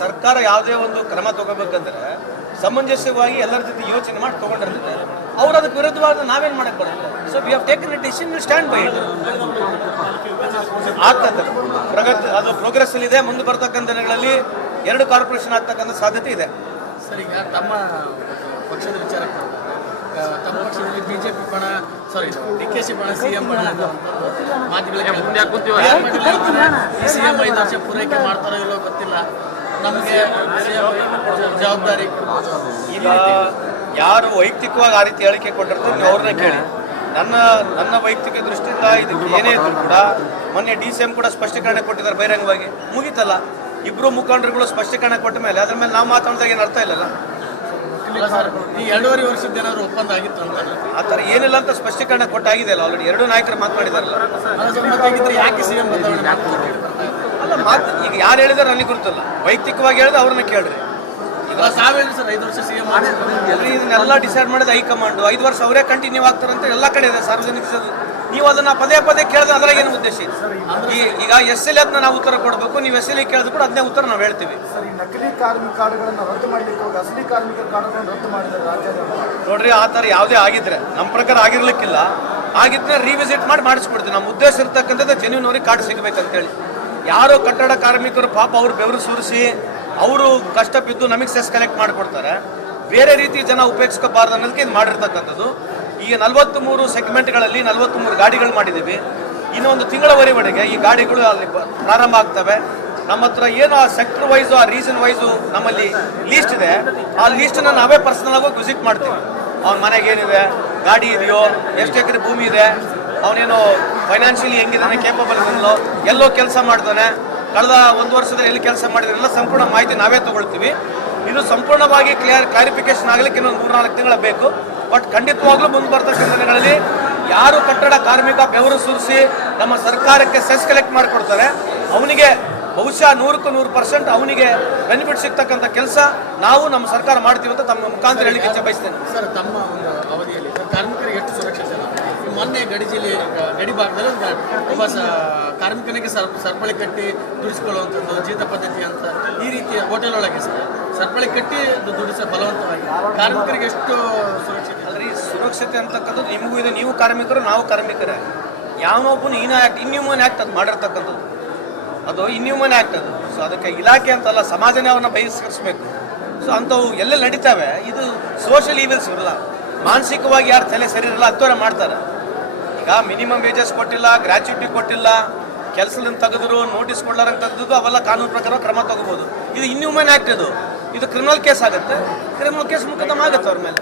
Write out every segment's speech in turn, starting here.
ಸರ್ಕಾರ ಯಾವುದೇ ಒಂದು ಕ್ರಮ ತಗೋಬೇಕಂದ್ರೆ ಸಮಂಜಸವಾಗಿ ಎಲ್ಲರ ಜೊತೆ ಯೋಚನೆ ಮಾಡಿ ತಗೊಂಡಿರ್ತದೆ. ಅವ್ರು ಅದಕ್ಕೆ ವಿರುದ್ಧವಾದ ನಾವೇನು ಮಾಡಕ್ಕೆ ಬರುತ್ತೆ. So we have taken A decision, will stand by it. ಆಗ್ತದೆ ಅದು ಪ್ರೋಗ್ರೆಸ್ ಅಲ್ಲಿ ಇದೆ. ಮುಂದೆ ಬರ್ತಕ್ಕಂಥ ದಿನಗಳಲ್ಲಿ 2 ಕಾರ್ಪೊರೇಷನ್ ಆಗ್ತಕ್ಕಂಥ ಸಾಧ್ಯತೆ ಇದೆ. ಸರ್, ಈಗ ತಮ್ಮ ಪಕ್ಷದ ವಿಚಾರ, ತಮ್ಮ ಪಕ್ಷದಲ್ಲಿ ಬಿಜೆಪಿ ಬಣ, ಡಿಕೆಶಿ ಬಣ, ಸಿಎಂ ಬಣ ಈ ಸಿಎಂ 5 ವರ್ಷ ಪೂರೈಕೆ ಮಾಡ್ತಾರೋ ಇಲ್ಲೋ ಗೊತ್ತಿಲ್ಲ. ನಮಗೆ ಜವಾಬ್ದಾರಿ ಈಗ ಯಾರು ವೈಯಕ್ತಿಕವಾಗಿ ಆ ರೀತಿ ಹೇಳಿಕೆ ಕೊಟ್ಟಿರ್ತಾರೆ ನೀವು ಅವ್ರನ್ನ ಕೇಳಿ. ನನ್ನ ವೈಯಕ್ತಿಕ ದೃಷ್ಟಿಯಿಂದ ಇದಕ್ಕೆ ಏನೇ ಇದ್ರು ಕೂಡ ಮೊನ್ನೆ DCM ಕೂಡ ಸ್ಪಷ್ಟೀಕರಣ ಕೊಟ್ಟಿದ್ದಾರೆ ಬಹಿರಂಗವಾಗಿ. ಮುಗೀತಲ್ಲ, ಇಬ್ಬರು ಮುಖಂಡರುಗಳು ಸ್ಪಷ್ಟೀಕರಣ ಕೊಟ್ಟ ಮೇಲೆ ಅದ್ರ ಮೇಲೆ ನಾವು ಮಾತಾಡಿದಾಗ ಏನು ಅರ್ಥ ಇಲ್ಲಲ್ಲ. ಈ 2.5 ವರ್ಷದ ಏನಾದ್ರು ಒಪ್ಪಂದ ಆಗಿತ್ತು ಅಂತ ಆ ಥರ ಏನಿಲ್ಲ ಅಂತ ಸ್ಪಷ್ಟೀಕರಣ ಕೊಟ್ಟಾಗಿದೆ ಅಲ್ಲ. ಆಲ್ರೆಡಿ 2 ನಾಯಕರು ಮಾತನಾಡಿದಾರಲ್ಲ. ಯಾಕೆ ಸಿಎಂ ಬದಲಾವಣೆ ಅಲ್ಲ, ಈಗ ಯಾರು ಹೇಳಿದಾರೆ ನನಗೆ ಗುರುತಿಲ್ಲ. ವೈಯಕ್ತಿಕವಾಗಿ ಹೇಳಿದ್ರೆ ಅವ್ರನ್ನ ಕೇಳ್ರಿ. ಈಗ ತಾವೇನು ಸರ್ 5 ವರ್ಷ ಸಿಎಂ ಇದನ್ನೆಲ್ಲ ಡಿಸೈಡ್ ಮಾಡಿದ ಹೈಕಮಾಂಡ್. 5 ವರ್ಷ ಅವರೇ ಕಂಟಿನ್ಯೂ ಆಗ್ತಾರಂತ ಎಲ್ಲ ಕಡೆ ಇದೆ ಸಾರ್ವಜನಿಕ. ನೀವು ಅದನ್ನ ಪದೇ ಕೇಳಿದ್ರೆ ಅದ್ರಾಗ ಏನು ಉದ್ದೇಶ ಇದೆ? ಈಗ SL ಅದನ್ನ ನಾವು ಉತ್ತರ ಕೊಡಬೇಕು. ನೀವು SL ಕೇಳಿದ್ರು ಕೂಡ ಅದನ್ನೇ ಉತ್ತರ ನಾವು ಹೇಳ್ತೀವಿ. ನಕಲಿ ಕಾರ್ಮಿಕ ಕಾರ್ಡ್ಗಳನ್ನು ರದ್ದು ಮಾಡಲಿಕ್ಕೆ ಹೋಗಿ ಅಸಲಿ ಕಾರ್ಮಿಕರ ಕಾರ್ಡ್ಗಳನ್ನು ರದ್ದು ಮಾಡಿದ್ದಾರೆ ರಾಜ್ಯದಲ್ಲಿ. ನೋಡ್ರಿ, ಆ ಥರ ಯಾವುದೇ ಆಗಿದ್ರೆ ನಮ್ಮ ಪ್ರಕಾರ ಆಗಿರ್ಲಿಕ್ಕಿಲ್ಲ. ಆಗಿದ್ರೆ ರಿವಿಸಿಟ್ ಮಾಡಿ ಮಾಡಿಸ್ಕೊಡ್ತೀವಿ. ನಮ್ಮ ಉದ್ದೇಶ ಇರ್ತಕ್ಕಂಥದ್ದು ಜೆನ್ಯೂನ್ ಅವ್ರಿಗೆ ಕಾರ್ಡ್ ಸಿಗಬೇಕಂತೇಳಿ. ಯಾರೋ ಕಟ್ಟಡ ಕಾರ್ಮಿಕರು ಪಾಪ ಅವ್ರು ಬೆವರು ಸುರಿಸಿ ಅವರು ಕಷ್ಟ ಬಿದ್ದು ನಮಗೆ ಸೆಸ್ ಕಲೆಕ್ಟ್ ಮಾಡಿಕೊಡ್ತಾರೆ. ಬೇರೆ ರೀತಿ ಜನ ಉಪಯೋಗಿಸ್ಕೋಬಾರ್ದು ಅನ್ನೋದಕ್ಕೆ ಇದು ಮಾಡಿರ್ತಕ್ಕಂಥದ್ದು. ಈಗ 43 ಸೆಗ್ಮೆಂಟ್ಗಳಲ್ಲಿ 43 ಗಾಡಿಗಳು ಮಾಡಿದ್ದೀವಿ. ಇನ್ನೊಂದು ತಿಂಗಳವರೆಗೆ ಈ ಗಾಡಿಗಳು ಅಲ್ಲಿ ಪ್ರಾರಂಭ ಆಗ್ತವೆ. ನಮ್ಮ ಹತ್ರ ಏನು ಆ ಸೆಕ್ಟರ್ ವೈಸು, ಆ ರೀಸನ್ ವೈಸು ನಮ್ಮಲ್ಲಿ ಲೀಸ್ಟ್ ಇದೆ. ಆ ಲೀಸ್ಟನ್ನ ನಾವೇ ಪರ್ಸನಲ್ ಆಗಿ ವಿಸಿಟ್ ಮಾಡ್ತೀವಿ. ಅವ್ನ ಮನೆಗೆ ಏನಿದೆ, ಗಾಡಿ ಇದೆಯೋ, ಎಷ್ಟು ಎಕರೆ ಭೂಮಿ ಇದೆ, ಅವನೇನು ಫೈನಾನ್ಷಿಯಲಿ ಹೆಂಗಿದ್ದಾನೆ, ಕೇಪಬಲ್ ಇದನ್ನೋ, ಎಲ್ಲೋ ಕೆಲಸ ಮಾಡ್ತಾನೆ, ಕಳೆದ 1 ವರ್ಷದಲ್ಲಿ ಎಲ್ಲಿ ಕೆಲಸ ಮಾಡಿದ್ರೆ ಎಲ್ಲ ಸಂಪೂರ್ಣ ಮಾಹಿತಿ ನಾವೇ ತಗೊಳ್ತೀವಿ. ಇದು ಸಂಪೂರ್ಣವಾಗಿ ಕ್ಲಾರಿಫಿಕೇಶನ್ ಆಗಲಿಕ್ಕೆ ಇನ್ನೊಂದು 3-4 ತಿಂಗಳ ಬೇಕು. ಬಟ್ ಖಂಡಿತವಾಗ್ಲೂ ಮುಂದೆ ಬರ್ತಕ್ಕಂಥ ದಿನಗಳಲ್ಲಿ ಯಾರು ಕಟ್ಟಡ ಕಾರ್ಮಿಕ ಬೆವರು ಸುರಿಸಿ ನಮ್ಮ ಸರ್ಕಾರಕ್ಕೆ ಸೆಸ್ ಕಲೆಕ್ಟ್ ಮಾಡಿಕೊಡ್ತಾರೆ ಅವನಿಗೆ ಬಹುಶಃ 100% ಅವನಿಗೆ ಬೆನಿಫಿಟ್ ಸಿಗ್ತಕ್ಕಂಥ ಕೆಲಸ ನಾವು ನಮ್ಮ ಸರ್ಕಾರ ಮಾಡ್ತೀವಿ ಅಂತ ತಮ್ಮ ಮುಖಾಂತರ ಹೇಳಿಕೆ ಇಚ್ಛೆ ಬಯಸ್ತೇನೆ. ಸರ್, ತಮ್ಮ ಒಂದು ಅವಧಿಯಲ್ಲಿ ಕಾರ್ಮಿಕರಿಗೆ ಎಷ್ಟು ಸುರಕ್ಷತೆ ಇಲ್ಲ? ಮೊನ್ನೆ ಗಡಿ ಭಾಗದಲ್ಲಿ ಒಬ್ಬ ಕಾರ್ಮಿಕನಿಗೆ ಸರಪಳಿ ಕಟ್ಟಿ ದುಡಿಸ್ಕೊಳ್ಳುವಂಥದ್ದು ಜೀತ ಪದ್ಧತಿ ಅಂತ ಈ ರೀತಿಯ ಹೋಟೆಲ್ ಒಳಗೆ ಸರಪಳಿ ಕಟ್ಟಿ ದುಡಿಸ ಬಲವಂತವಾಗಿ ಕಾರ್ಮಿಕರಿಗೆ ಎಷ್ಟು ಸುರಕ್ಷತೆ? ಅಂದರೆ ಈ ಸುರಕ್ಷತೆ ಅಂತಕ್ಕಂಥದ್ದು ನಿಮಗೂ ಇದೆ. ನೀವು ಕಾರ್ಮಿಕರು, ನಾವು ಕಾರ್ಮಿಕರೇ. ಯಾವನೊಬ್ಬನು ಇನ್ಹ್ಯೂಮನ್ ಆ್ಯಕ್ಟ್ ಅದು ಮಾಡಿರ್ತಕ್ಕಂಥದ್ದು. ಅದು ಇನ್ಹ್ಯೂಮನ್ ಆ್ಯಕ್ಟ್ ಅದು. ಸೊ ಅದಕ್ಕೆ ಇಲಾಖೆ ಅಂತಲ್ಲ, ಸಮಾಜನೇ ಅವನ್ನ ಬಹಿಷ್ಕರಿಸಬೇಕು. ಸೊ ಅಂಥವು ಎಲ್ಲೆಲ್ಲಿ ನಡೀತಾವೆ ಇದು ಸೋಷಿಯಲ್ ಈವಿಲ್ಸ್ ಇರಲ್ಲ. ಮಾನಸಿಕವಾಗಿ ಯಾರು ತಲೆ ಸರಿ ಇರಲ್ಲ ಅಂಥವ್ರೆ ಮಾಡ್ತಾರೆ. ಈಗ ಮಿನಿಮಮ್ ವೇಜಸ್ ಕೊಟ್ಟಿಲ್ಲ, ಗ್ರ್ಯಾಚ್ಯುಟಿ ಕೊಟ್ಟಿಲ್ಲ, ಕೆಲಸದಿಂದ ತೆಗೆದ್ರು, ನೋಟಿಸ್ ಕೊಡ್ಲಾರಂಗೆ ತೆಗೆದು ಅವೆಲ್ಲ ಕಾನೂನು ಪ್ರಕಾರ ಕ್ರಮ ತಗೋಬೋದು. ಇದು ಇನ್ಹ್ಯೂಮನ್ ಆ್ಯಕ್ಟ್. ಇದು ಕ್ರಿಮಿನಲ್ ಕೇಸ್ ಆಗುತ್ತೆ. ಕ್ರಿಮಿನಲ್ ಕೇಸ್ ಮುಖದಮ ಆಗುತ್ತೆ ಅವ್ರ ಮೇಲೆ.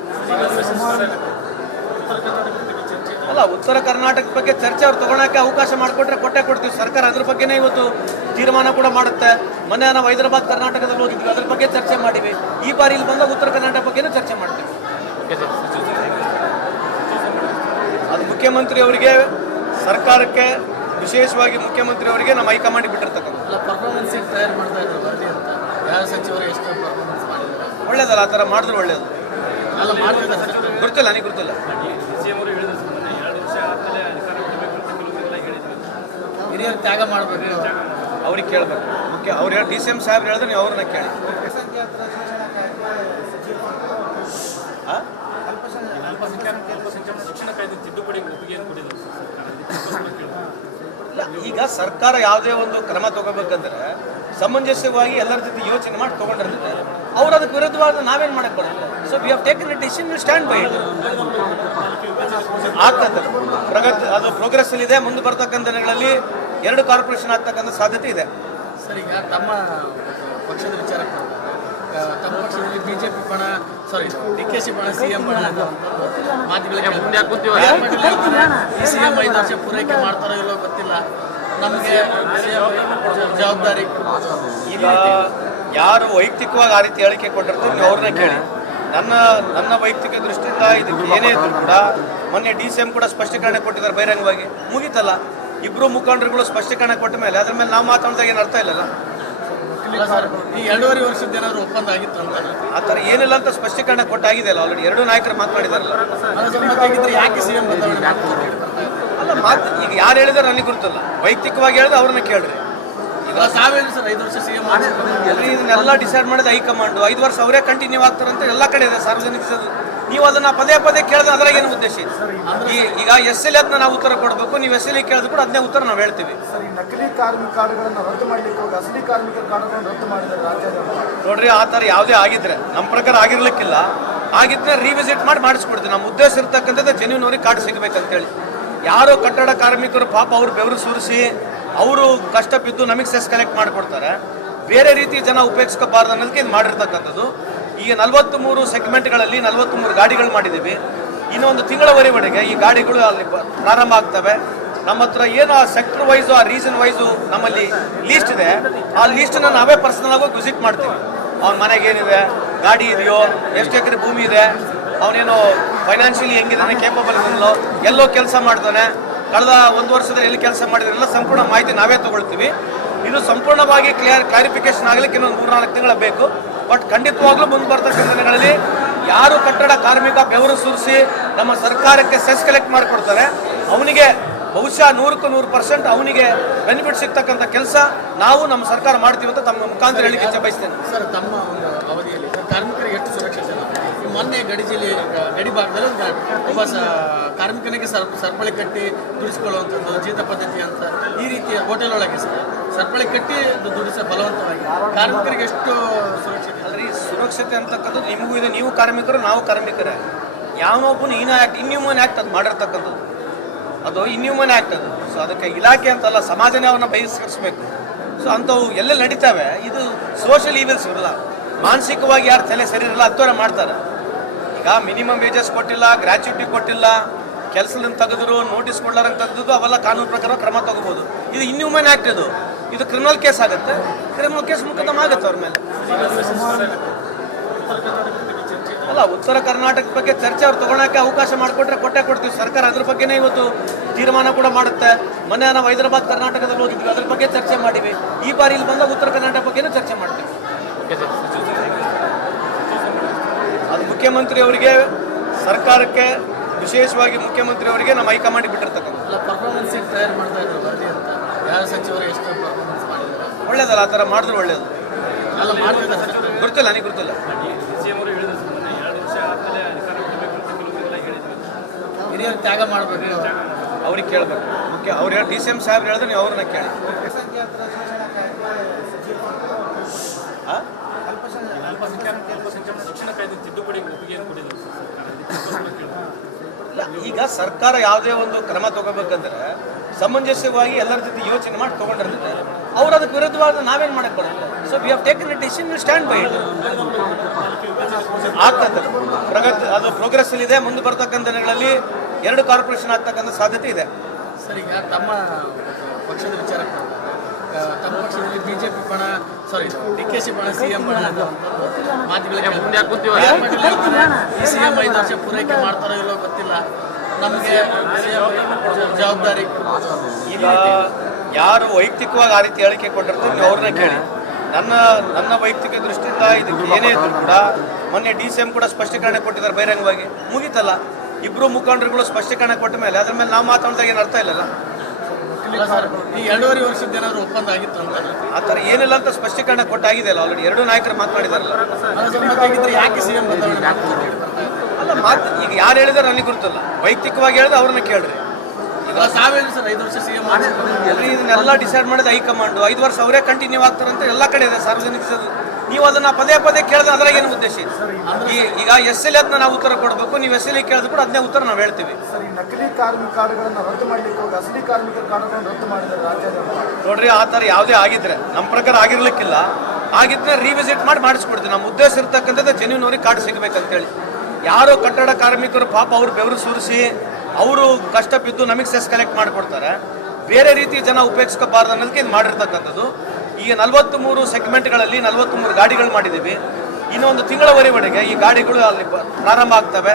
ಅಲ್ಲ, ಉತ್ತರ ಕರ್ನಾಟಕ ಬಗ್ಗೆ ಚರ್ಚೆ ಅವ್ರು ತಗೊಳಕ್ಕೆ ಅವಕಾಶ ಮಾಡಿಕೊಟ್ರೆ ಕೊಡ್ತೀವಿ. ಸರ್ಕಾರ ಅದ್ರ ಬಗ್ಗೆನೇ ಇವತ್ತು ತೀರ್ಮಾನ ಕೂಡ ಮಾಡುತ್ತೆ. ಮೊನ್ನೆ ನಾವು ಹೈದರಾಬಾದ್ ಕರ್ನಾಟಕದಲ್ಲಿ ಹೋಗಿದ್ವಿ, ಅದ್ರ ಬಗ್ಗೆ ಚರ್ಚೆ ಮಾಡಿವಿ. ಈ ಬಾರಿ ಇಲ್ಲಿ ಬಂದಾಗ ಉತ್ತರ ಕರ್ನಾಟಕ ಬಗ್ಗೆನೂ ಚರ್ಚೆ ಮಾಡ್ತೀವಿ. ಅದು ಮುಖ್ಯಮಂತ್ರಿ ಅವರಿಗೆ, ಸರ್ಕಾರಕ್ಕೆ, ವಿಶೇಷವಾಗಿ ಮುಖ್ಯಮಂತ್ರಿ ಅವರಿಗೆ ನಮ್ಮ ಹೈಕಮಾಂಡ್ ಬಿಟ್ಟಿರ್ತಕ್ಕಂಥ ಪರ್ಫಾರ್ಮೆನ್ಸ್ ತಯಾರು ಮಾಡ್ತಾ ಇದ್ರು ವರದಿ ಅಂತ. ಯಾವ ಸಚಿವರು ಎಷ್ಟು ಪರ್ಫಾರ್ಮೆನ್ಸ್ ಮಾಡಿದ್ದಾರೆ? ಒಳ್ಳೇದಲ್ಲ, ಆ ಥರ ಮಾಡಿದ್ರೆ ಒಳ್ಳೇದು. ಅಲ್ಲ, ಮಾಡ್ತಿದ್ದಾರೆ ಗೊತ್ತಿಲ್ಲ, ನನಗೆ ಗೊತ್ತಿಲ್ಲ. ಹಿರಿಯರು ತ್ಯಾಗ ಮಾಡಬೇಕು, ಅವ್ರಿಗೆ ಕೇಳಬೇಕು. ಅವ್ರು ಹೇಳಿ DCM ಸಾಹೇಬ್ರು ಹೇಳಿದ್ರೆ ನೀವು ಅವ್ರನ್ನ ಕೇಳಿ. ಈಗ ಸರ್ಕಾರ ಯಾವುದೇ ಒಂದು ಕ್ರಮ ತಗೋಬೇಕಂದ್ರೆ ಸಮಂಜಸವಾಗಿ ಎಲ್ಲರ ಜೊತೆ ಯೋಚನೆ ಮಾಡಿ ತಗೊಂಡಿರ್ತದೆ. ಅವ್ರು ಅದಕ್ಕೆ ವಿರುದ್ಧವಾದ ನಾವೇನು ಮಾಡಕ್ಕೆ ಬರುತ್ತೆ. So we have taken A decision, will stand by it. ಆಗ್ತದೆ ಅದು ಪ್ರೋಗ್ರೆಸ್ ಅಲ್ಲಿ ಇದೆ. ಮುಂದೆ ಬರ್ತಕ್ಕಂಥ ದಿನಗಳಲ್ಲಿ 2 ಕಾರ್ಪೊರೇಷನ್ ಆಗ್ತಕ್ಕಂಥ ಸಾಧ್ಯತೆ ಇದೆ. ಸರ್, ಈಗ ತಮ್ಮ ಪಕ್ಷದ ವಿಚಾರ, ತಮ್ಮ ಪಕ್ಷದಲ್ಲಿ ಬಿಜೆಪಿ ಬಣ, ಡಿಕೆಶಿ ಬಣ, ಸಿಎಂ ಬಣ ಈ ಸಿಎಂ 5 ವರ್ಷ ಪೂರೈಕೆ ಮಾಡ್ತಾರೋ ಇಲ್ಲೋ ಗೊತ್ತಿಲ್ಲ. ನಮಗೆ ಜವಾಬ್ದಾರಿ ಈಗ ಯಾರು ವೈಯಕ್ತಿಕವಾಗಿ ಆ ರೀತಿ ಹೇಳಿಕೆ ಕೊಟ್ಟಿರ್ತಾರೆ ನೀವು ಅವ್ರನ್ನ ಕೇಳಿ. ನನ್ನ ವೈಯಕ್ತಿಕ ದೃಷ್ಟಿಯಿಂದ ಇದಕ್ಕೆ ಏನೇ ಇದ್ರು ಕೂಡ ಮೊನ್ನೆ DCM ಕೂಡ ಸ್ಪಷ್ಟೀಕರಣ ಕೊಟ್ಟಿದ್ದಾರೆ ಬಹಿರಂಗವಾಗಿ. ಮುಗೀತಲ್ಲ, ಇಬ್ಬರು ಮುಖಂಡರುಗಳು ಸ್ಪಷ್ಟೀಕರಣ ಕೊಟ್ಟ ಮೇಲೆ ಅದ್ರ ಮೇಲೆ ನಾವು ಮಾತಾಡಿದಾಗ ಏನು ಅರ್ಥ ಇಲ್ಲಲ್ಲ. ಈ 2.5 ವರ್ಷದ ಏನಾದ್ರು ಒಪ್ಪಂದ ಆಗಿತ್ತು ಅಂತ ಆ ಥರ ಏನಿಲ್ಲ ಅಂತ ಸ್ಪಷ್ಟೀಕರಣ ಕೊಟ್ಟಾಗಿದೆ ಅಲ್ಲ. ಆಲ್ರೆಡಿ 2 ನಾಯಕರು ಮಾತನಾಡಿದಾರಲ್ಲ. ಯಾಕೆ ಸಿಎಂ ಬದಲಾವಣೆ? ಅಲ್ಲ, ಈಗ ಯಾರು ಹೇಳಿದಾರೆ ನನಗೆ ಗುರುತಿಲ್ಲ. ವೈಯಕ್ತಿಕವಾಗಿ ಹೇಳಿದ್ರೆ ಅವ್ರನ್ನ ಕೇಳ್ರಿ. ಈಗ ತಾವೇನು ಸರ್ 5 ವರ್ಷ ಸಿಎಂ ಎಲ್ರಿ ಇದನ್ನೆಲ್ಲ ಡಿಸೈಡ್ ಮಾಡಿದ ಹೈಕಮಾಂಡ್ 5 ವರ್ಷ ಅವರೇ ಕಂಟಿನ್ಯೂ ಆಗ್ತಾರಂತ ಎಲ್ಲ ಕಡೆ ಇದೆ ಸಾರ್ವಜನಿಕ. ನೀವು ಅದನ್ನ ಪದೇ ಪದೇ ಕೇಳಿದ್ರೆ ಅದ್ರಾಗ ಏನು ಉದ್ದೇಶ ಇದೆ? ಈಗ SL ಅದನ್ನ ನಾವು ಉತ್ತರ ಕೊಡಬೇಕು, ನೀವು SL ಕೇಳಿದ್ರು ಕೂಡ ಅದನ್ನೇ ಉತ್ತರ ನಾವು ಹೇಳ್ತೀವಿ. ಸರ್, ಈ ನಕಲಿ ಕಾರ್ಮಿಕ ಕಾರ್ಡ್ಗಳನ್ನು ರದ್ದು ಮಾಡಲಿಕ್ಕೆ ಹೋಗಿ ಅಸಲಿ ಕಾರ್ಮಿಕರ ಕಾರ್ಡ್ಗಳನ್ನು ರದ್ದು ಮಾಡಿದ್ದಾರೆ ರಾಜ್ಯಾದ್ಯಂತ. ನೋಡ್ರಿ, ಆ ಥರ ಯಾವುದೇ ಆಗಿದ್ರೆ ನಮ್ಮ ಪ್ರಕಾರ ಆಗಿರ್ಲಿಕ್ಕಿಲ್ಲ. ಆಗಿದ್ರೆ ರಿವಿಸಿಟ್ ಮಾಡಿ ಮಾಡಿಸ್ಕೊಡ್ತೀವಿ. ನಮ್ಮ ಉದ್ದೇಶ ಇರ್ತಕ್ಕಂಥದ್ದು ಜೆನ್ಯೂನ್ ಅವ್ರಿಗೆ ಕಾರ್ಡ್ ಸಿಗಬೇಕಂತೇಳಿ. ಯಾರೋ ಕಟ್ಟಡ ಕಾರ್ಮಿಕರು ಪಾಪ ಅವ್ರು ಬೆವರು ಸುರಿಸಿ ಅವರು ಕಷ್ಟ ಬಿದ್ದು ನಮಗೆ ಸೆಸ್ ಕಲೆಕ್ಟ್ ಮಾಡಿಕೊಡ್ತಾರೆ. ಬೇರೆ ರೀತಿ ಜನ ಉಪಯೋಗಿಸ್ಕೋಬಾರ್ದು ಅನ್ನೋದಕ್ಕೆ ಇದು ಮಾಡಿರ್ತಕ್ಕಂಥದ್ದು. ಈಗ 43 ಸೆಗ್ಮೆಂಟ್ಗಳಲ್ಲಿ 43 ಗಾಡಿಗಳು ಮಾಡಿದ್ದೀವಿ. ಇನ್ನೊಂದು ತಿಂಗಳವರೆಗೆ ಈ ಗಾಡಿಗಳು ಅಲ್ಲಿ ಪ್ರಾರಂಭ ಆಗ್ತವೆ. ನಮ್ಮ ಹತ್ರ ಏನು ಆ ಸೆಕ್ಟರ್ ವೈಸು, ಆ ರೀಸನ್ ವೈಸು ನಮ್ಮಲ್ಲಿ ಲೀಸ್ಟ್ ಇದೆ. ಆ ಲೀಸ್ಟನ್ನ ನಾವೇ ಪರ್ಸನಲ್ ಆಗಿ ವಿಸಿಟ್ ಮಾಡ್ತೀವಿ. ಅವ್ನ ಮನೆಗೆ ಏನಿದೆ, ಗಾಡಿ ಇದೆಯೋ, ಎಷ್ಟು ಎಕರೆ ಭೂಮಿ ಇದೆ, ಅವನೇನು ಫೈನಾನ್ಷಿಯಲಿ ಹೆಂಗಿದಾನೆ, ಕೇಪಬಲ್ ಇದನ್ನೋ, ಎಲ್ಲೋ ಕೆಲಸ ಮಾಡ್ತಾನೆ, ಕಳೆದ 1 ವರ್ಷದಲ್ಲಿ ಎಲ್ಲಿ ಕೆಲಸ ಮಾಡಿದ್ರೆಲ್ಲ ಸಂಪೂರ್ಣ ಮಾಹಿತಿ ನಾವೇ ತಗೊಳ್ತೀವಿ. ಇದು ಸಂಪೂರ್ಣವಾಗಿ ಕ್ಲಾರಿಫಿಕೇಶನ್ ಆಗಲಿಕ್ಕೆ ಇನ್ನೊಂದು 3-4 ತಿಂಗಳ ಬೇಕು. ಬಟ್ ಖಂಡಿತವಾಗ್ಲೂ ಮುಂದೆ ಬರ್ತಕ್ಕಂಥ ದಿನಗಳಲ್ಲಿ ಯಾರು ಕಟ್ಟಡ ಕಾರ್ಮಿಕ ಬೆವರು ಸುರಿಸಿ ನಮ್ಮ ಸರ್ಕಾರಕ್ಕೆ ಸೆಸ್ ಕಲೆಕ್ಟ್ ಮಾಡಿಕೊಡ್ತಾರೆ, ಅವನಿಗೆ ಬಹುಶಃ 100% ಅವನಿಗೆ ಬೆನಿಫಿಟ್ ಸಿಗ್ತಕ್ಕಂಥ ಕೆಲಸ ನಾವು ನಮ್ಮ ಸರ್ಕಾರ ಮಾಡ್ತೀವಿ ಅಂತ ತಮ್ಮ ಮುಖಾಂತರ ಹೇಳಿಕೆ ಇಚ್ಛೆ ಬಯಸ್ತೇನೆ. ಸರ್, ತಮ್ಮ ಒಂದು ಅವಧಿಯಲ್ಲಿ ಕಾರ್ಮಿಕರಿಗೆ ಎಷ್ಟು ಸುರಕ್ಷತೆ ಮೊನ್ನೆ ಗಡಿ ಭಾಗದಲ್ಲಿ ಒಬ್ಬ ಕಾರ್ಮಿಕನಿಗೆ ಸರಪಳಿ ಕಟ್ಟಿ ದುಡಿಸ್ಕೊಳ್ಳುವಂಥದ್ದು ಜೀತ ಪದ್ಧತಿ ಅಂತ ಈ ರೀತಿಯ ಹೋಟೆಲ್ ಒಳಗೆ ಸರಪಳಿ ಕಟ್ಟಿ ದುಡಿಸ ಬಲವಂತವಾಗಿ ಕಾರ್ಮಿಕರಿಗೆ ಎಷ್ಟು ಸುರಕ್ಷತೆ? ಅಲ್ರಿ, ಸುರಕ್ಷತೆ ಅಂತಕ್ಕಂಥದ್ದು ನಿಮಗೂ ಇದೆ. ನೀವು ಕಾರ್ಮಿಕರು, ನಾವು ಕಾರ್ಮಿಕರೇ. ಯಾವನೊಬ್ಬನು ಇನ್ಹ್ಯೂಮನ್ ಆ್ಯಕ್ಟ್ ಅದು ಮಾಡಿರ್ತಕ್ಕಂಥದ್ದು, ಅದು ಇನ್ಹ್ಯೂಮನ್ ಆ್ಯಕ್ಟ್ ಅದು. ಸೊ ಅದಕ್ಕೆ ಇಲಾಖೆ ಅಂತಲ್ಲ, ಸಮಾಜನೇ ಅವನ್ನ ಬಹಿಷ್ಕರಿಸಬೇಕು. ಸೊ ಅಂಥವು ಎಲ್ಲೆಲ್ಲಿ ನಡೀತಾವೆ, ಇದು ಸೋಷಿಯಲ್ ಈವಿಲ್ಸ್ ಇರಲ್ಲ. ಮಾನಸಿಕವಾಗಿ ಯಾರು ತಲೆ ಸರಿ ಇರಲ್ಲ ಅಂಥವ್ರೆ ಮಾಡ್ತಾರೆ. ಈಗ ಮಿನಿಮಮ್ ವೇಜಸ್ ಕೊಟ್ಟಿಲ್ಲ, ಗ್ರ್ಯಾಚ್ಯುಟಿ ಕೊಟ್ಟಿಲ್ಲ, ಕೆಲಸದಿಂದ ತೆಗೆದ್ರು, ನೋಟಿಸ್ ಕೊಡ್ಲಾರಂಗೆ ತೆಗೆದು ಅವೆಲ್ಲ ಕಾನೂನು ಪ್ರಕಾರ ಕ್ರಮ ತಗೋಬೋದು. ಇದು ಇನ್ಹ್ಯೂಮನ್ ಆ್ಯಕ್ಟ್. ಇದು ಕ್ರಿಮಿನಲ್ ಕೇಸ್ ಆಗುತ್ತೆ. ಕ್ರಿಮಿನಲ್ ಕೇಸ್ ಮುಖದಮ ಆಗುತ್ತೆ ಅವ್ರ ಮೇಲೆ. ಅಲ್ಲ, ಉತ್ತರ ಕರ್ನಾಟಕ ಬಗ್ಗೆ ಚರ್ಚೆ ಅವ್ರು ತಗೊಳಕ್ಕೆ ಅವಕಾಶ ಮಾಡಿಕೊಟ್ರೆ ಕೊಟ್ಟೆ ಕೊಡ್ತೀವಿ. ಸರ್ಕಾರ ಅದ್ರ ಬಗ್ಗೆನೇ ಇವತ್ತು ತೀರ್ಮಾನ ಕೂಡ ಮಾಡುತ್ತೆ. ಮೊನ್ನೆ ನಾವು ಹೈದರಾಬಾದ್ ಕರ್ನಾಟಕದಲ್ಲಿ ಹೋಗಿದ್ವಿ, ಅದ್ರ ಬಗ್ಗೆ ಚರ್ಚೆ ಮಾಡಿವಿ. ಈ ಬಾರಿ ಇಲ್ಲಿ ಬಂದಾಗ ಉತ್ತರ ಕರ್ನಾಟಕ ಬಗ್ಗೆನೂ ಚರ್ಚೆ ಮಾಡ್ತೀವಿ. ಅದು ಮುಖ್ಯಮಂತ್ರಿ ಅವರಿಗೆ, ಸರ್ಕಾರಕ್ಕೆ, ವಿಶೇಷವಾಗಿ ಮುಖ್ಯಮಂತ್ರಿ ಅವರಿಗೆ ನಮ್ಮ ಹೈಕಮಾಂಡ್ ಬಿಟ್ಟಿರ್ತಕ್ಕಂಥ. ಅಲ್ಲ, ಪರ್ಫಾರ್ಮೆನ್ಸ್ ತಯಾರು ಮಾಡ್ತಾ ಇದ್ರು ವರದಿ ಅಂತ ಯಾವ ಸಚಿವರು ಎಷ್ಟು ಪರ್ಫಾರ್ಮೆನ್ಸ್ ಮಾಡಿದ್ದಾರೆ? ಒಳ್ಳೇದಲ್ಲ, ಆ ಥರ ಮಾಡಿದ್ರೆ ಒಳ್ಳೇದು. ಅಲ್ಲ, ಮಾಡ್ತಿದ್ದಾರೆ ಗೊತ್ತಿಲ್ಲ, ನನಗೆ ಗೊತ್ತಿಲ್ಲ. ಹಿರಿಯರು ತ್ಯಾಗ ಮಾಡಬೇಕು, ಅವ್ರಿಗೆ ಕೇಳಬೇಕು. ಅವ್ರು ಹೇಳಿ DCM ಸಾಹೇಬ್ರು ಹೇಳಿದ್ರೆ ನೀವು ಅವ್ರನ್ನ ಕೇಳಿ. ಈಗ ಸರ್ಕಾರ ಯಾವುದೇ ಒಂದು ಕ್ರಮ ತಗೋಬೇಕಂದ್ರೆ ಸಮಂಜಸವಾಗಿ ಎಲ್ಲರ ಜೊತೆ ಯೋಚನೆ ಮಾಡಿ ತಗೊಂಡಿರ್ತದೆ. ಅವ್ರು ಅದಕ್ಕೆ ವಿರುದ್ಧವಾದ ನಾವೇನು ಮಾಡಕ್ಕೆ ಬರುತ್ತೆ. So we have taken A decision, will stand by it. ಆಗ್ತದೆ, ಅದು ಪ್ರೋಗ್ರೆಸ್ ಅಲ್ಲಿ ಇದೆ. ಮುಂದೆ ಬರ್ತಕ್ಕಂಥ ದಿನಗಳಲ್ಲಿ 2 ಕಾರ್ಪೊರೇಷನ್ ಆಗ್ತಕ್ಕಂಥ ಸಾಧ್ಯತೆ ಇದೆ. ಸರ್, ಈಗ ತಮ್ಮ ಪಕ್ಷದ ವಿಚಾರಕ್ಕೆ ತಮ್ಮ ಪಕ್ಷದಲ್ಲಿ ಬಿಜೆಪಿ ಬಣ, ಸಾರಿ DKC ಬಣ CM ಬಣ ಮಾತುಗಳಿಗೆ ಈ CM 5 ವರ್ಷ ಪೂರೈಕೆ ಮಾಡ್ತಾರೋ ಇಲ್ಲೋ ಗೊತ್ತಿಲ್ಲ. ನಮಗೆ ಜವಾಬ್ದಾರಿ ಈಗ ಯಾರು ವೈಯಕ್ತಿಕವಾಗಿ ಆ ರೀತಿ ಹೇಳಿಕೆ ಕೊಟ್ಟಿರ್ತಾರೆ ನೀವು ಅವ್ರನ್ನ ಕೇಳಿ. ನನ್ನ ವೈಯಕ್ತಿಕ ದೃಷ್ಟಿಯಿಂದ ಇದಕ್ಕೆ ಏನೇ ಇದ್ರು ಕೂಡ ಮೊನ್ನೆ DCM ಕೂಡ ಸ್ಪಷ್ಟೀಕರಣ ಕೊಟ್ಟಿದ್ದಾರೆ ಬಹಿರಂಗವಾಗಿ. ಮುಗೀತಲ್ಲ, ಇಬ್ಬರು ಮುಖಂಡರುಗಳು ಸ್ಪಷ್ಟೀಕರಣ ಕೊಟ್ಟ ಮೇಲೆ ಅದ್ರ ಮೇಲೆ ನಾವು ಮಾತಾಡಿದಾಗ ಏನು ಅರ್ಥ ಇಲ್ಲಲ್ಲ. ಈ 2.5 ವರ್ಷದ ಏನಾದ್ರು ಒಪ್ಪಂದ ಆಗಿತ್ತು ಅಂತ ಆ ಥರ ಏನಿಲ್ಲ ಅಂತ ಸ್ಪಷ್ಟೀಕರಣ ಕೊಟ್ಟಾಗಿದೆ ಅಲ್ಲ. ಆಲ್ರೆಡಿ 2 ನಾಯಕರು ಮಾತನಾಡಿದಾರಲ್ಲ. ಯಾಕೆ CM ಬದಲಾವಣೆ ಅಲ್ಲ, ಈಗ ಯಾರು ಹೇಳಿದಾರೆ ನನಗೆ ಗುರುತಿಲ್ಲ. ವೈಯಕ್ತಿಕವಾಗಿ ಹೇಳಿದ್ರೆ ಅವ್ರನ್ನ ಕೇಳ್ರಿ. ತಾವೇನು ಸರ್ 5 ವರ್ಷ CM ಎಲ್ರಿ ಇದನ್ನೆಲ್ಲ ಡಿಸೈಡ್ ಮಾಡಿದ ಹೈಕಮಾಂಡ್ 5 ವರ್ಷ ಅವರೇ ಕಂಟಿನ್ಯೂ ಆಗ್ತಾರಂತ ಎಲ್ಲ ಕಡೆ ಇದೆ ಸಾರ್ವಜನಿಕ. ನೀವು ಅದನ್ನ ಪದೇ ಪದೇ ಕೇಳಿದ್ರೆ ಅದ್ರಾಗ ಏನು ಉದ್ದೇಶ ಇದೆ? ಈಗ SL ಅದನ್ನ ನಾವು ಉತ್ತರ ಕೊಡಬೇಕು, ನೀವು SL ಕೇಳಿದ್ರು ಕೂಡ ಅದನ್ನೇ ಉತ್ತರ ನಾವು ಹೇಳ್ತೀವಿ. ಸರ್, ಈ ನಕಲಿ ಕಾರ್ಮಿಕ ಕಾರ್ಡ್ಗಳನ್ನು ರದ್ದು ಮಾಡಲಿಕ್ಕೆ ಹೋಗಿ ಅಸಲಿ ಕಾರ್ಮಿಕರ ಕಾರ್ಡ್ಗಳನ್ನು ರದ್ದು ಮಾಡಿದ್ದಾರೆ ರಾಜ್ಯಾದ್ಯಂತ. ನೋಡ್ರಿ, ಆ ಥರ ಯಾವುದೇ ಆಗಿದ್ರೆ ನಮ್ಮ ಪ್ರಕಾರ ಆಗಿರ್ಲಿಕ್ಕಿಲ್ಲ. ಆಗಿದ್ರೆ ರಿವಿಸಿಟ್ ಮಾಡಿ ಮಾಡಿಸ್ಕೊಡ್ತೀವಿ. ನಮ್ಮ ಉದ್ದೇಶ ಇರ್ತಕ್ಕಂಥದ್ದು ಜೆನ್ಯೂನ್ ಅವ್ರಿಗೆ ಕಾರ್ಡ್ ಸಿಗಬೇಕಂತೇಳಿ. ಯಾರೋ ಕಟ್ಟಡ ಕಾರ್ಮಿಕರು ಪಾಪ ಅವ್ರು ಬೆವರು ಸುರಿಸಿ ಅವರು ಕಷ್ಟ ಬಿದ್ದು ನಮಗೆ ಸೆಸ್ ಕಲೆಕ್ಟ್ ಮಾಡಿಕೊಡ್ತಾರೆ. ಬೇರೆ ರೀತಿ ಜನ ಉಪಯೋಗಿಸ್ಕೋಬಾರ್ದು ಅನ್ನೋದಕ್ಕೆ ಇದು ಮಾಡಿರ್ತಕ್ಕಂಥದ್ದು. ಈಗ 43 ಸೆಗ್ಮೆಂಟ್ಗಳಲ್ಲಿ 43 ಗಾಡಿಗಳು ಮಾಡಿದ್ದೀವಿ. ಇನ್ನೊಂದು ತಿಂಗಳವರೆಗೆ ಈ ಗಾಡಿಗಳು ಅಲ್ಲಿ ಪ್ರಾರಂಭ ಆಗ್ತವೆ.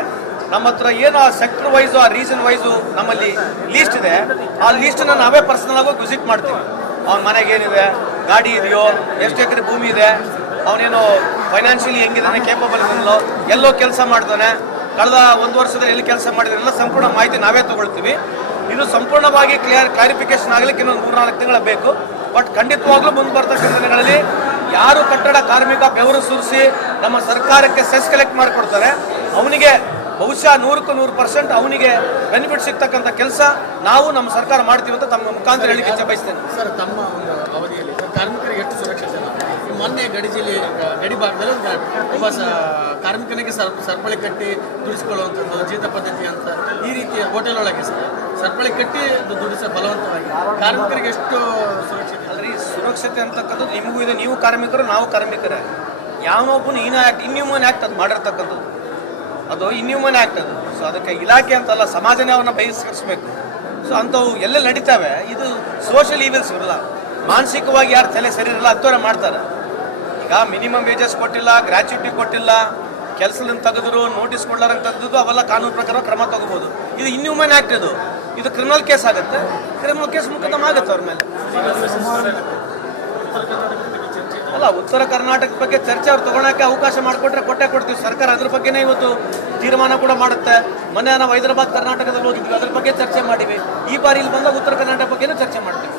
ನಮ್ಮ ಹತ್ರ ಏನು ಆ ಸೆಕ್ಟರ್ ವೈಸು, ಆ ರೀಸನ್ ವೈಸು ನಮ್ಮಲ್ಲಿ ಲೀಸ್ಟ್ ಇದೆ. ಆ ಲೀಸ್ಟನ್ನ ನಾವೇ ಪರ್ಸನಲ್ ಆಗಿ ವಿಸಿಟ್ ಮಾಡ್ತೀವಿ. ಅವ್ನ ಮನೆಗೆ ಏನಿದೆ, ಗಾಡಿ ಇದೆಯೋ, ಎಷ್ಟು ಎಕರೆ ಭೂಮಿ ಇದೆ, ಅವನೇನು ಫೈನಾನ್ಷಿಯಲಿ ಹೆಂಗಿದಾನೆ, ಕೇಪಬಲ್ ಇದನ್ನೋ, ಎಲ್ಲೋ ಕೆಲಸ ಮಾಡ್ತಾನೆ, ಕಳೆದ 1 ವರ್ಷದಲ್ಲಿ ಎಲ್ಲಿ ಕೆಲಸ ಮಾಡಿದ್ರೆಲ್ಲ ಸಂಪೂರ್ಣ ಮಾಹಿತಿ ನಾವೇ ತಗೊಳ್ತೀವಿ. ಇದು ಸಂಪೂರ್ಣವಾಗಿ ಕ್ಲಾರಿಫಿಕೇಶನ್ ಆಗಲಿಕ್ಕೆ ಇನ್ನೊಂದು 3-4 ತಿಂಗಳ ಬೇಕು. ಬಟ್ ಖಂಡಿತವಾಗ್ಲೂ ಮುಂದೆ ಬರ್ತಕ್ಕಂಥ ದಿನಗಳಲ್ಲಿ ಯಾರು ಕಟ್ಟಡ ಕಾರ್ಮಿಕ ಬೆವರು ಸುರಿಸಿ ನಮ್ಮ ಸರ್ಕಾರಕ್ಕೆ ಸೆಸ್ ಕಲೆಕ್ಟ್ ಮಾಡಿಕೊಡ್ತಾರೆ ಅವನಿಗೆ ಬಹುಶಃ 100% ಅವನಿಗೆ ಬೆನಿಫಿಟ್ ಸಿಗ್ತಕ್ಕಂಥ ಕೆಲಸ ನಾವು ನಮ್ಮ ಸರ್ಕಾರ ಮಾಡ್ತೀವಿ ಅಂತ ತಮ್ಮ ಮುಖಾಂತರ ಹೇಳಿಕೆ ಇಚ್ಛೆ ಬಯಸ್ತೇನೆ. ಸರ್ ತಮ್ಮ ಒಂದು ಅವಧಿಯಲ್ಲಿ ಸರ್ ಕಾರ್ಮಿಕರಿಗೆ ಎಷ್ಟು ಸುರಕ್ಷತೆ ಇಲ್ಲ? ಈ ಮೊನ್ನೆ ಗಡಿ ಭಾಗದಲ್ಲಿ ಒಬ್ಬ ಕಾರ್ಮಿಕನಿಗೆ ಸರಪಳಿ ಕಟ್ಟಿ ದುಡಿಸ್ಕೊಳ್ಳುವಂಥದ್ದು ಜೀತ ಪದ್ಧತಿ ಅಂತ ಈ ರೀತಿಯ ಹೋಟೆಲ್ ಒಳಗೆ ಸರಪಳಿ ಕಟ್ಟಿ ದುಡಿಸೋ ಬಲವಂತವಾಗಿ ಕಾರ್ಮಿಕರಿಗೆ ಎಷ್ಟು ಸುರಕ್ಷತೆ? ಅಂದ್ರೆ ಈ ಸುರಕ್ಷತೆ ಅಂತಕ್ಕಂಥದ್ದು ನಿಮಗೂ ಇದೆ, ನೀವು ಕಾರ್ಮಿಕರು ನಾವು ಕಾರ್ಮಿಕರೇ. ಯಾವನೊಬ್ಬನು ಇನ್ಹ್ಯೂಮನ್ ಆ್ಯಕ್ಟ್ ಅದು ಮಾಡಿರ್ತಕ್ಕಂಥದ್ದು, ಅದು ಇನ್ಹ್ಯೂಮನ್ ಆ್ಯಕ್ಟ್ ಅದು. ಸೊ ಅದಕ್ಕೆ ಇಲಾಖೆ ಅಂತಲ್ಲ, ಸಮಾಜನೇ ಅವನ್ನ ಬಹಿಷ್ಕರಿಸಬೇಕು. ಸೊ ಅಂಥವು ಎಲ್ಲೆಲ್ಲಿ ನಡೀತಾವೆ ಇದು ಸೋಷಿಯಲ್ ಈವಿಲ್ಸ್ ಇರಲ್ಲ, ಮಾನಸಿಕವಾಗಿ ಯಾರು ತಲೆ ಸರಿ ಇರಲ್ಲ ಅಂಥವ್ರೆ ಮಾಡ್ತಾರೆ. ಈಗ ಮಿನಿಮಮ್ ವೇಜಸ್ ಕೊಟ್ಟಿಲ್ಲ, ಗ್ರ್ಯಾಚ್ಯುಟಿ ಕೊಟ್ಟಿಲ್ಲ, ಕೆಲಸದಿಂದ ತೆಗೆದ್ರು, ನೋಟಿಸ್ ಕೊಡ್ಲಾರಂಗೆ ತೆಗೆದು ಅವೆಲ್ಲ ಕಾನೂನು ಪ್ರಕಾರ ಕ್ರಮ ತಗೋಬೋದು. ಇದು ಇನ್ಹ್ಯೂಮನ್ ಆ್ಯಕ್ಟ್, ಇದು ಕ್ರಿಮಿನಲ್ ಕೇಸ್ ಆಗುತ್ತೆ. ಕ್ರಿಮಿನಲ್ ಕೇಸ್ ಮುಖದಮ ಆಗುತ್ತೆ ಅವ್ರ ಮೇಲೆ. ಅಲ್ಲ, ಉತ್ತರ ಕರ್ನಾಟಕ ಬಗ್ಗೆ ಚರ್ಚೆ ಅವ್ರು ತಗೊಳಕ್ಕೆ ಅವಕಾಶ ಮಾಡಿಕೊಟ್ರೆ ಕೊಟ್ಟೆ ಕೊಡ್ತೀವಿ. ಸರ್ಕಾರ ಅದ್ರ ಬಗ್ಗೆನೇ ಇವತ್ತು ತೀರ್ಮಾನ ಕೂಡ ಮಾಡುತ್ತೆ. ಮೊನ್ನೆ ನಾವು ಹೈದರಾಬಾದ್ ಕರ್ನಾಟಕದಲ್ಲಿ ಹೋಗಿದ್ವಿ, ಅದ್ರ ಬಗ್ಗೆ ಚರ್ಚೆ ಮಾಡಿವಿ. ಈ ಬಾರಿ ಇಲ್ಲಿ ಬಂದಾಗ ಉತ್ತರ ಕರ್ನಾಟಕ ಬಗ್ಗೆನೂ ಚರ್ಚೆ ಮಾಡ್ತೀವಿ.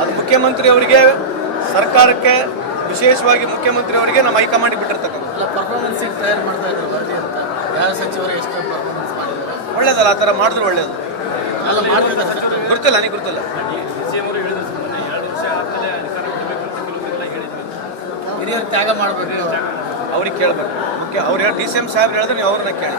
ಅದು ಮುಖ್ಯಮಂತ್ರಿ ಅವರಿಗೆ, ಸರ್ಕಾರಕ್ಕೆ, ವಿಶೇಷವಾಗಿ ಮುಖ್ಯಮಂತ್ರಿ ಅವರಿಗೆ ನಮ್ಮ ಹೈಕಮಾಂಡ್ ಬಿಟ್ಟಿರ್ತಕ್ಕಂಥ. ಅಲ್ಲ, ಪರ್ಫಾರ್ಮೆನ್ಸ್ ತಯಾರು ಮಾಡ್ತಾ ಇದ್ರು ವರದಿ ಅಂತ ಯಾವ ಸಚಿವರು ಎಷ್ಟು ಪರ್ಫಾರ್ಮೆನ್ಸ್ ಮಾಡಿದ್ದಾರೆ? ಒಳ್ಳೇದಲ್ಲ, ಆ ಥರ ಮಾಡಿದ್ರೆ ಒಳ್ಳೇದು. ಅಲ್ಲ ಮಾಡ್ತಿದ್ದಾರೆ, ಗೊತ್ತಿಲ್ಲ, ನನಗೆ ಗೊತ್ತಿಲ್ಲ. ಹಿರಿಯರು ತ್ಯಾಗ ಮಾಡಬೇಕು, ಅವ್ರಿಗೆ ಕೇಳಬೇಕು. ಅವ್ರು ಹೇಳಿ ಡಿ ಸಿ ಎಂ ಸಾಹೇಬ್ರು ಹೇಳಿದ್ರೆ ನೀವು ಅವ್ರನ್ನ ಕೇಳಿ.